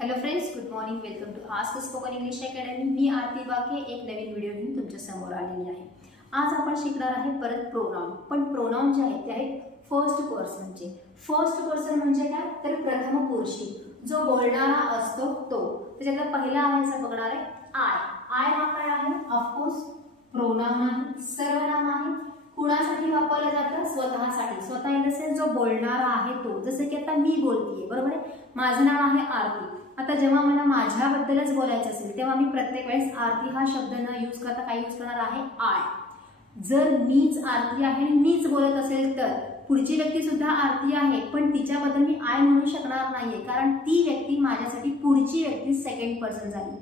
Hello friends, good morning. Welcome to ask spoken English academy. मी आरती वाके एक नवीन video घेऊन तुमच्या समोर आलेली आहे. आज आपण शिकणार आहे परत प्रोनाउन. पण प्रोनाउन जे आहेत ते आहेत फर्स्ट पर्सनचे. फर्स्ट पर्सन म्हणजे काय, तर प्रथम पुरुषी, जो बोलणारा असतो तो. त्याच्यातला पहिला आहे असं बघणार आहे आय. आय हा काय आहे, ऑफकोर्स प्रोनाउन आहे, सर्वनाम आहे. कुणासाठी वापरलं जातं, स्वतःसाठी. स्वतः इन द सेन्स जो बोलणारा आहे तो. जसं की आता मी बोलतीये, बरोबर आहे. माझं नाव आहे आरती. आता जेव्हा मला माझ्याबद्दलच बोलायचं असेल तेव्हा मी प्रत्येक वेळेस आरती हा शब्द न यूज करता काय यूज करणार आहे, आय. जर मीच आरती आहे आणि मीच बोलत असेल तर पुढची व्यक्ती सुद्धा आरती आहे, पण तिच्याबद्दल मी आय म्हणू शकणार नाहीये, कारण ती व्यक्ती माझ्यासाठी पुढची व्यक्ती सेकंड पर्सन झाली.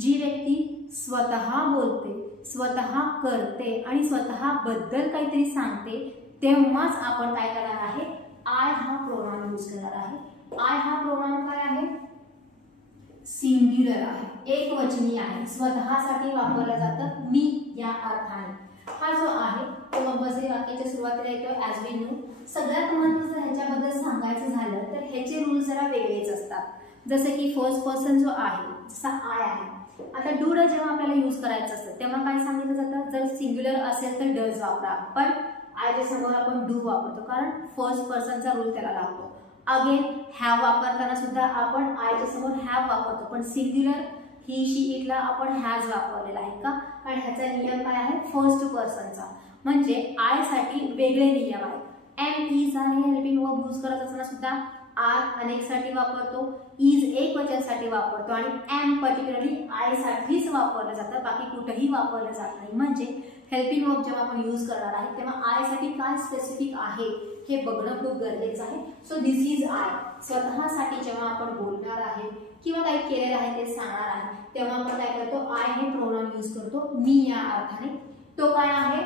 जी व्यक्ती स्वतः बोलते, स्वतः करते आणि स्वतः बद्दल काहीतरी सांगते तेव्हाच आपण काय करणार आहे, आय हा प्रोनाउन यूज करणार आहे. आय हा प्रोनाउन काय आहे, सिंग्युलर आहे, एकवचनी आहे, स्वतःसाठी वापरलं जातं मी या अर्थाने. हा जो आहे तो कंपल्सरी वाक्याच्या सुरुवातीला येतो ॲज वी नो. सगळ्यात महत्त्वाचं ह्याच्याबद्दल सांगायचं झालं तर ह्याचे रूल जरा वेगळेच असतात. जसं की फर्स्ट पर्सन जो आहे, जसा आय आहे. आता डूड जेव्हा आपल्याला यूज करायचं असतं तेव्हा काय सांगितलं जातं, जर सिंग्युलर असेल तर डज वापरा, पण आयच्या समोर आपण डू वापरतो कारण फर्स्ट पर्सनचा रूल त्याला लागतो. अगेन हॅव वापरताना सुद्धा आपण आयच्या समोर हॅव वापरतो, पण सिंग्युलर ही शी इटला आपण हॅज वापरलेला आहे का, कारण ह्याचा नियम काय आहे, फर्स्ट पर्सनचा. म्हणजे आय साठी वेगळे नियम आहेत. एम इज आणि हेल्पिंग वर्ब यूज करत असताना सुद्धा आर अनेकसाठी वापरतो, इज एक वचनसाठी वापरतो आणि एम पर्टिक्युलरली आय साठीच वापरलं जातं, बाकी कुठेही वापरलं जात नाही. म्हणजे हेल्पिंग वर्ब जेव्हा आपण यूज करणार आहे तेव्हा आय साठी काय स्पेसिफिक आहे हे बघणं खूप गरजेचं आहे. So this is I. स्वतःसाठी जेव्हा आपण बोलणार आहे किंवा काही केलेलं आहे ते सांगणार आहे तेव्हा आपण काय करतो, आय हे प्रोनाउन यूज करतो मी या अर्थाने. तो काय आहे,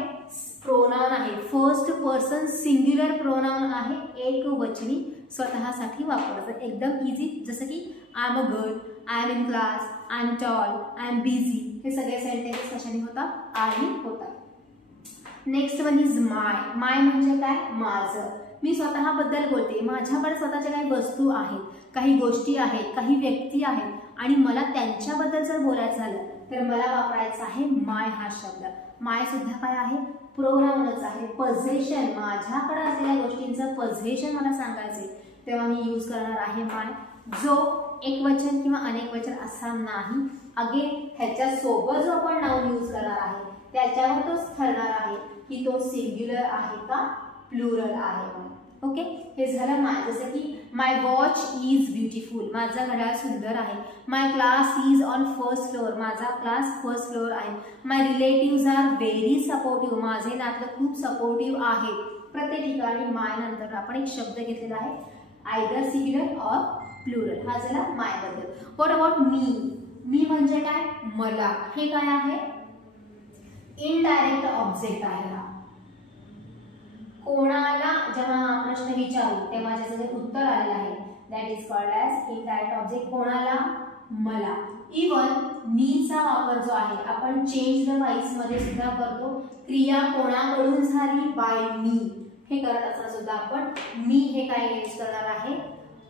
प्रोनाउन आहे, फर्स्ट पर्सन सिंग्युलर प्रोनाउन आहे, एक वचनी, स्वतःसाठी वापरायचं. एकदम इझी. जसं की I am a girl, I am in class, I am tall, I am busy, हे सगळे सेंटेन्स कशाने होतात, आय होतात. Next one is my. My म्हणजे काय, माझं. मी स्वतःबद्दल बोलते, माझ्याकडे स्वतःच्या काही वस्तू आहेत, काही गोष्टी आहेत, काही व्यक्ती आहेत आणि मला त्यांच्याबद्दल जर बोलायचं झालं तर मला वापरायचा आहे माय हा शब्द. माय सुद्धा काय आहे, प्रोनाउनच आहे, पोझेशन. माझ्याकडे असलेल्या गोष्टींचं पोझेशन मला सांगायचे तेव्हा मी यूज करणार आहे माय, जो एक वचन किंवा अनेक वचन असा नाही. अगेन ह्याच्या सोबत जो आपण नाउन यूज करणार आहे त्याच्यावर तोच ठरणार आहे की तो सिंग्युलर आहे का प्लुरल आहे. ओके, हे झालं माय. जसं की माय वॉच इज ब्युटिफुल, माझा घड्याळ सुंदर आहे. My class is on first floor, माझा क्लास फर्स्ट फ्लोअर आहे. My relatives are very supportive, माझे नातं खूप सपोर्टिव्ह आहे. प्रत्येक ठिकाणी माय नंतर आपण एक शब्द घेतलेला आहे, आयदर सिंग्युलर ऑर प्लुरल. हा झाला माय बद्दल. What about me. मी म्हणजे काय, मला. हे काय आहे, इनडायरेक्ट ऑब्जेक्ट आहे. हा कोणाला जेव्हा हा प्रश्न विचारू तेव्हा ज्याचं उत्तर आलेलं आहे that is called as indirect object. कोणाला, मला. इवन मीचा वापर जो आहे आपण चेंज द व्हॉइस मध्ये सुद्धा करतो. क्रिया कोणाकडून झाली, बाय मी. हे करत असताना सुद्धा आपण मी हे काय यूज करणार आहे,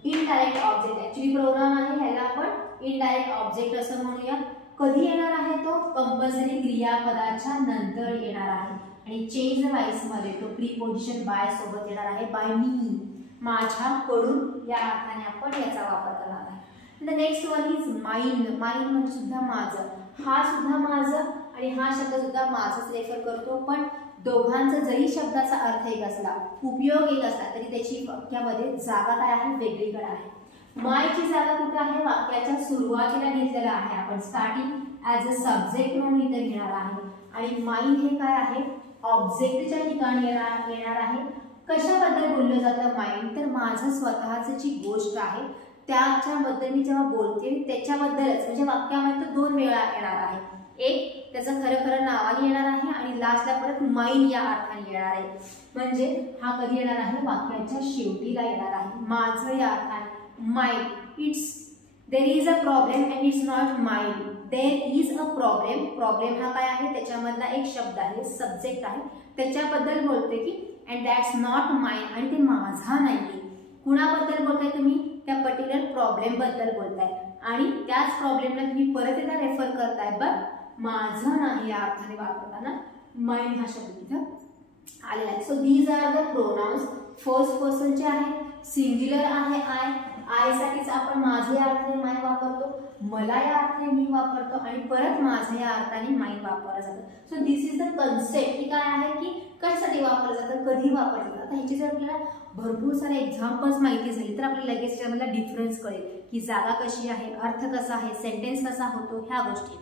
इनडायरेक्ट ऑब्जेक्ट. ऍक्च्युली प्रोनाउन आहे, ह्याला आपण इनडायरेक्ट ऑब्जेक्ट असं म्हणूया. कधी येणार आहे तो, कंपल्सरी क्रियापदाच्या नंतर येणार आहे आणि चेंज द व्हॉइस मध्ये तो प्रीपोजिशन बाय सोबत येणार आहे, बाय मी, माझ्याकडून या अर्थाने आपण याचा वापर करणार आहे. The next one is mind. Mind म्हणजे सुद्धा माझं. हा सुद्धा माझं आणि हा शब्द सुद्धा माझंच रेफर करतो, पण दोघांचा जरी शब्दाचा अर्थ एक असला, उपयोग एक असला तरी त्याची वाक्यामध्ये जागा काय आहे, वेगळीकडे आहे. मायची जागा कुठे आहे, वाक्याच्या सुरुवातीला घेतलेला आहे आपण, स्टार्टिंग ॲज अ सब्जेक्ट म्हणून इथे घेणार आहे. आणि माइंड हे काय आहे, ऑब्जेक्टच्या ठिकाणी येणार आहे. कशाबद्दल बोललं जातं माइंड, तर माझं स्वतःची जी गोष्ट आहे त्याच्याबद्दल मी जेव्हा बोलते त्याच्याबद्दलच, म्हणजे वाक्यामध्ये तो दोन वेळा येणार आहे. एक त्याचं खरं नावाने येणार आहे आणि लास्टला परत माइंड या अर्थाने येणार आहे. म्हणजे हा कधी येणार आहे, वाक्याच्या शेवटीला येणार आहे, माझं या अर्थाने. Mind, it's there is a problem and it's not mind. There is a problem. Problem हा काय आहे, त्याच्यामधला एक शब्द आहे, सब्जेक्ट आहे, त्याच्याबद्दल बोलते की अँड दॅट्स नॉट माइंड, आणि ते माझा नाही. कुणाबद्दल बोलताय तुम्ही, त्या पर्टिक्युलर प्रॉब्लेम बद्दल बोलताय. आणि त्याच प्रॉब्लेमला तुम्ही परत एकदा रेफर करताय, बट माझं नाही या अर्थाने वापरताना माइन हा शब्द तिथं आलेला आहे. So these are the pronouns. First पर्सनचे आहे, सिंग्युलर आहे आय साठीच आपण माझे या अर्थाने माय वापरतो, मला या अर्थाने मी वापरतो आणि परत माझं या अर्थाने माइन वापरलं जातं. So this is the concept. ही काय आहे की कशासाठी वापरलं जातं, कधी वापरलं जातं. आता ह्याची जर आपल्याला भरपूर सारे एक्झाम्पल्स माहिती झाली तर आपल्याला लगेच त्यामधला डिफरन्स कळेल की जागा कशी आहे, अर्थ कसा आहे, सेंटेन्स कसा होतो, ह्या गोष्टी.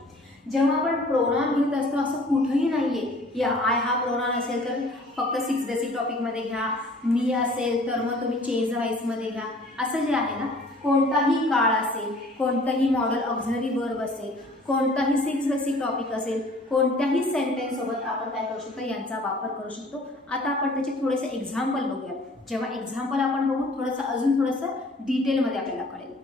जेव्हा आपण प्रोनाउन घेत असतो असं कुठेही नाहीये की आय हा प्रोनाउन असेल तर फक्त 6 बेसिक टॉपिकमध्ये घ्या, मी असेल तर मग तुम्ही चेंज व्हाईसमध्ये घ्या. असं जे आहे ना, कोणताही काळ असेल, कोणताही मॉडल ऑक्झिलरी वर्ब असेल, कोणताही 6 बेसिक टॉपिक असेल, कोणत्याही सेंटेन्स सोबत आपण काय करू शकतो, यांचा वापर करू शकतो. आता आपण त्याचे थोडेसे एक्झाम्पल बघूया. जेव्हा एक्झाम्पल आपण बघू थोडंसं अजून थोडंसं डिटेलमध्ये आपल्याला कळेल.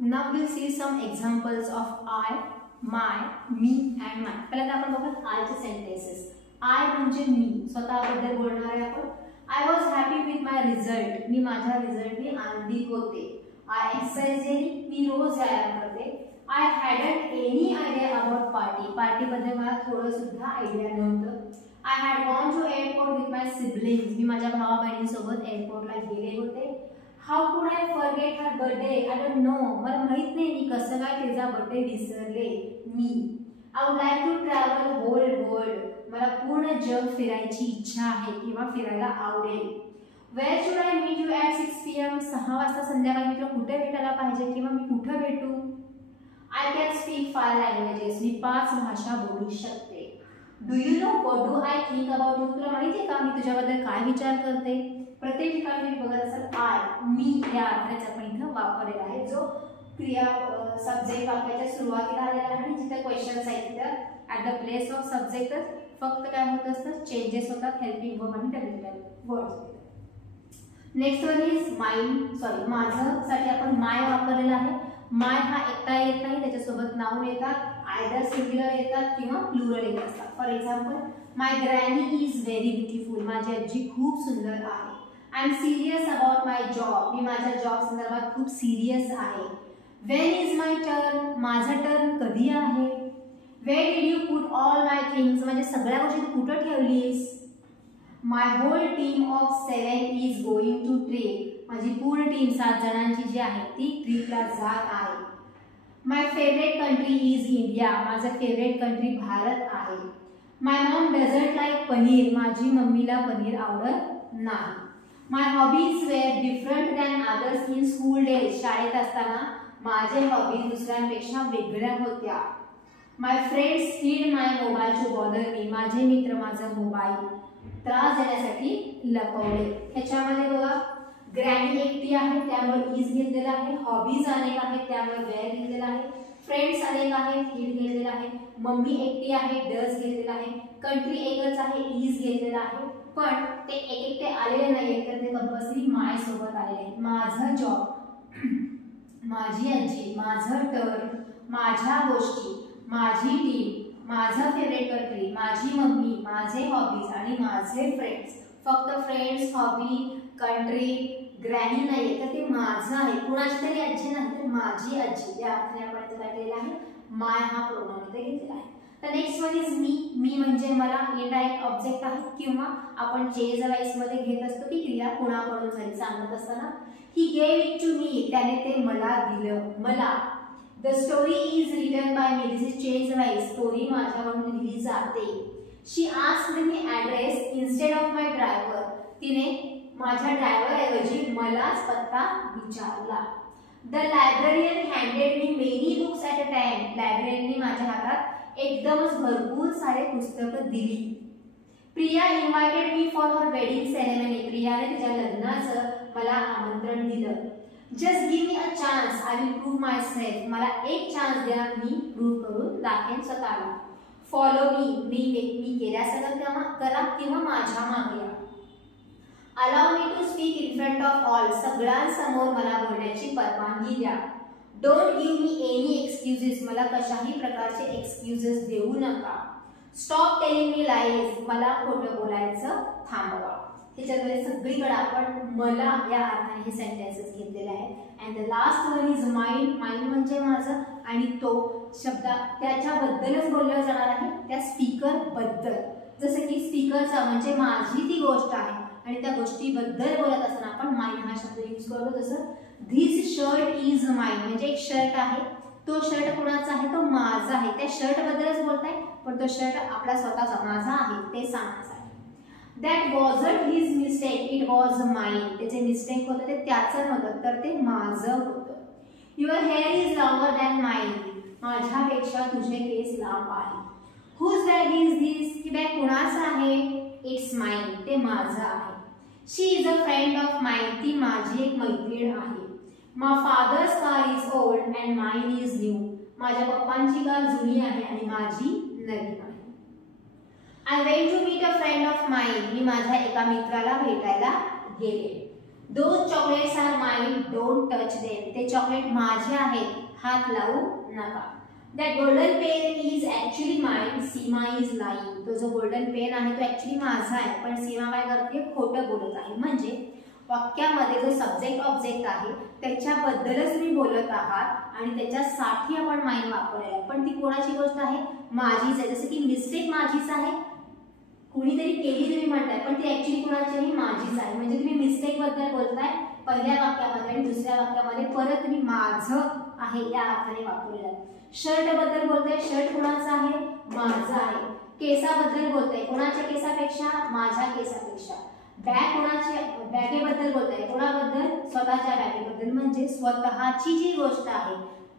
Now will see some examples of I, my, me and my. पहिल्यांदा आपण बघूया आयचे सेंटेन्सेस. आय म्हणजे मी, स्वतःबद्दल बोलणार आहे आपण. I was happy with my result. मी माझ्या रिझल्टने आनंदी होते. I exercise daily. मी रोज व्यायाम करते. I hadn't any idea about party. पार्टीबद्दल मला थोडं सुद्धा आयडिया नव्हतं. I had gone to airport with my siblings. मी माझ्या भावा बहिणींसोबत एअरपोर्टला गेले होते. How could I forget her birthday. I don't know. मला माहित नाही मी कसं काय तिचा बर्थडे विसरले. मी. I would like to travel whole world. मला पूर्ण जग फिरायची इच्छा आहे किंवा फिरायला आवडेल. Where should I meet you at 6 PM. 6 वाजता संध्याकाळी मित्र कुठे भेटायला पाहिजे किंवा मी कुठे भेटू. I can speak 5 languages. मी 5 भाषा बोलू शकते. Do you know what do I think about you. तुला माहिती आहे का मी तुझ्याबद्दल काय विचार करते. प्रत्येक ठिकाणी तुम्ही बघत असाल आय, मी या अर्थाचा आपण इथं वापरलेला आहे, जो क्रिया सब्जेक्ट वाक्याच्या सुरुवातीला आलेला आहे आणि जिथे क्वेश्चन्स आहेत तिथं ॲट द प्लेस ऑफ सब्जेक्टच फक्त काय होत असतं, चेंजेस होतात हेल्पिंग वर्ब आणि W words. Next one is mine, sorry माझं साठी आपण माय वापरलेला आहे. माय हा एकटा येत नाही, त्याच्यासोबत नाउन येतात, आयदर सिंग्युलर येतात किंवा प्लुरल येत असतात. For example my granny is very beautiful. माझी आजी खूप सुंदर आहे. I am serious about my job. मी माझ्या जॉब संदर्भात खूप सिरियस आहे. When is my turn. माझं टर्न कधी आहे. Where did you put all my things. म्हणजे सगळ्या गोष्टी तू कुठं ठेवलीस. My whole team of 7 is going to trip. माझी पूर्ण टीम 7 जणांची जी आहे ती ट्रिपला जात आहे. My favourite country is India. माझं फेवरेट कंट्री भारत आहे. My mom doesn't like paneer. माझी मम्मीला पनीर आवडत नाही. My hobbies were different than others in school days. शाळेत असताना माझे हॉबीज दुसऱ्यांपेक्षा वेगळ्या होत्या. माय फ्रेंड्स हिड माय मोबाईल टू बॉदर मी. माझे मित्र माझा मोबाईल त्रास देण्यासाठी लपवले. ह्याच्यामध्ये बघा ग्रॅनी एकटी आहे त्यामुळे इज घेतलेला आहे. हॉबीज अनेक आहेत त्यामुळे वेअर घेतलेला आहे. फ्रेंड्स अनेक आहेत, हिड घेतलेला आहे. मम्मी एकटी आहे, डज घेतलेला आहे. कंट्री एकच आहे, इज घेतलेला आहे. पण ते एकटे आलेले नाहीये तर ते कंपल्सरी माय सोबत आलेले आहेत. माझं जॉब, माझी आजी, माझं टर्न, माझ्या गोष्टी, माझी टीम, माझं फेवरेट कंट्री, माझी मम्मी, माझे हॉबीज आणि माझे फ्रेंड्स. फक्त फ्रेंड्स, हॉबी, कंट्री, ग्रॅनी नाही तर ते माझं आहे. कुणाची तरी आजी नाही तर माझी आजी. या अर्थाने आपण इथे काय केलेलं आहे, माय हा प्रोनाउन इथे घेतलेला आहे. तर नेक्स्ट वन इज मी. मी म्हणजे मला इनडायरेक्ट ऑब्जेक्ट आहे किंवा आपण चेंज व्हाईस मध्ये घेत असतो ती क्रिया कुणाकडून झाली सांगत असताना. He gave it to me. त्याने ते मला दिलं, मला. The story is written by me. This is change voice. Story माझ्याकडून लिहिली जाते. She asked me address instead of my driver. तिने माझ्या ड्रायव्हर ऐवजी मलाच पत्ता विचारला. The librarian handed me many books at a time. लायब्ररीने माझ्या हातात एकदमच भरपूर सारे पुस्तकं दिली. Priya invited me for her wedding ceremony. प्रियाने तिच्या लग्नाचं मला आमंत्रण दिलं. Just give me a chance, I will prove my self. मला एक चान्स द्या, मी प्रूव्ह करून दाखवेन स्वतःला. Follow me. मी केल्यासगळं करा किंवा माझ्या मागे या. Allow me to speak in front of all. सगळ्यांसमोर मला बोलण्याची परवानगी द्या. Don't give me any excuses. मला कशाही प्रकारचे एक्सक्युजेस देऊ नका. Stop telling me lies. मला खोटं बोलायचं थांबवा. त्याच्यामध्ये सगळीकडे आपण मला या अर्थाने हे सेंटेन्सेस घेतलेले आहेत. And the last one is माईन. माईन म्हणजे माझं, आणि तो शब्द त्याच्याबद्दलच बोलला जाणार आहे, त्या स्पीकर बद्दल. जसं की स्पीकरचा म्हणजे माझी ती गोष्ट आहे आणि त्या गोष्टीबद्दल बोलत असताना आपण माईन हा शब्द यूज करतो. जसं धिस शर्ट इज माईन म्हणजे एक शर्ट आहे, तो शर्ट कोणाचा आहे, तो माझा आहे. त्या शर्ट बद्दलच बोलताय, पण तो शर्ट आपला स्वतःचा माझा आहे ते सांगायचं आहे. That wasn't his mistake, it was माईन. त्याचे मिस्टेक होतं ते त्याचं नव्हतं तर ते माझं होतं. Your hair is longer than mine. माझ्यापेक्षा तुझे केस लांब आहे. Whose bag is this. ही बॅग कुणाचं आहे, इट्स माईन ते माझं आहे. She is a friend of mine. ती माझी एक मैत्रीण आहे. My father's car is old and mine is new. माझ्या पप्पांची कार जुनी आहे आणि माझी नवीन आहे. I went to meet a friend of mine. मी माझ्या एका मित्राला भेटायला गेले. Those chocolates are mine, don't touch them. ते चॉकलेट माझे आहेत, हात लावू नका. That golden pen is actually mine, Seema is lying. तो जो गोल्डन पेन आहे तो ॲक्च्युली माझा आहे, पण सीमा काय करते, खोटं बोलत आहे. म्हणजे वाक्यामध्ये जो सब्जेक्ट ऑब्जेक्ट आहे त्याच्याबद्दलच मी बोलत आहात आणि त्याच्यासाठी आपण माईन वापरलेला आहे, पण ती कोणाची गोष्ट आहे, माझीच आहे. जसं की मिस्टेक माझीच आहे, कुणीतरी केली तुम्ही म्हणताय, पण ती ॲक्च्युली कोणाची आहे, माझीच आहे. म्हणजे तुम्ही मिस्टेक बद्दल बोलताय पहिल्या वाक्यामध्ये आणि दुसऱ्या वाक्यामध्ये परत तुम्ही माझं आहे या अर्थाने वापरलेलं आहे. शर्ट बद्दल बोलताय, शर्ट कोणाचा आहे, माझा आहे. केसाबद्दल बोलताय, कोणाच्या केसापेक्षा, माझ्या केसापेक्षा. बॅग कोणाची, बॅगेबद्दल बोलताय, कोणाबद्दल, स्वतःच्या बॅगेबद्दल. म्हणजे स्वतःची जी गोष्ट आहे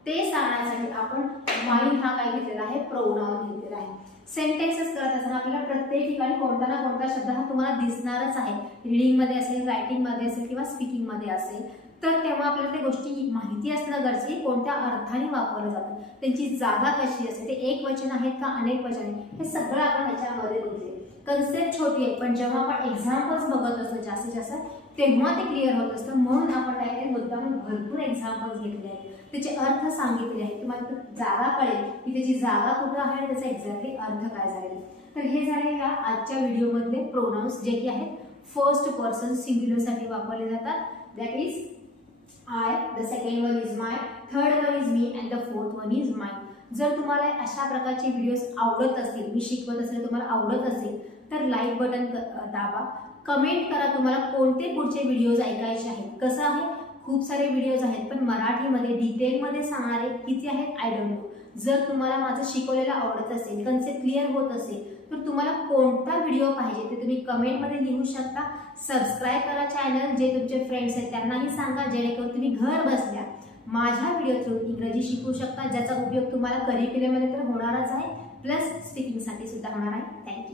ते सांगण्यासाठी आपण माईन हा काय घेतलेला आहे, प्रोनाउन घेतलेला आहे. सेंटेन्सेस करत असताना आपल्याला प्रत्येक ठिकाणी कोणता ना कोणता शब्द हा तुम्हाला दिसणारच आहे. रीडिंगमध्ये असेल, रायटिंगमध्ये असेल किंवा स्पीकिंगमध्ये असेल, तर तेव्हा आपल्याला त्या गोष्टी माहिती असणं गरजेचं आहे. कोणत्या अर्थाने वापरलं जातं, त्यांची जागा कशी असते, ते एक वचन आहेत का अनेक वचन आहे, हे सगळं आपण ह्याच्यामध्ये बघितले. कन्सेप्ट छोटी आहे, पण जेव्हा आपण एक्झाम्पल्स बघत असतो जास्तीत जास्त तेव्हा ते क्लिअर होत असतं. म्हणून आपण काय मुद्दामून भरपूर एक्झाम्पल्स घेतले आहेत, त्याचे अर्थ सांगितले आहेत. तुम्हाला जागा कळेल की त्याची जागा कुठं आहे आणि त्याचा एक्झॅक्टली अर्थ काय झालेला. तर हे झाले या आजच्या व्हिडिओमधले प्रोनाउन्स, जे की आहेत फर्स्ट पर्सन सिंग्युलरसाठी वापरले जातात. That is I, the second one is my, third one is me and the fourth one is mine. जर तुम्हाला अशा प्रकारचे व्हिडिओज आवडत असतील, मी शिकवत असेल, तुम्हाला आवडत असेल तर लाईक बटन दाबा, कमेंट करा तुम्हाला कोणते पुढचे व्हिडिओज ऐकायचे आहेत. कसं आहे, खूप सारे व्हिडिओज आहेत पण मराठीमध्ये डिटेलमध्ये सांगणारे किती आहेत आय डोंट नो. जर तुम्हाला माझं शिकवलेलं आवडत असेल, कन्सेप्ट क्लिअर होत असेल, तर तुम्हाला कोणता व्हिडिओ पाहिजे ते तुम्ही कमेंटमध्ये लिहू शकता. सबस्क्राईब करा चॅनल, जे तुमचे फ्रेंड्स आहेत त्यांनाही सांगा, जेणेकरून तुम्ही घर बसल्या माझ्या व्हिडिओ थ्रू इंग्रजी शिकू शकता, ज्याचा उपयोग तुम्हाला करिक्युलममध्ये तर होणारच आहे, प्लस स्पीकिंगसाठी सुद्धा होणार आहे. थँक्यू.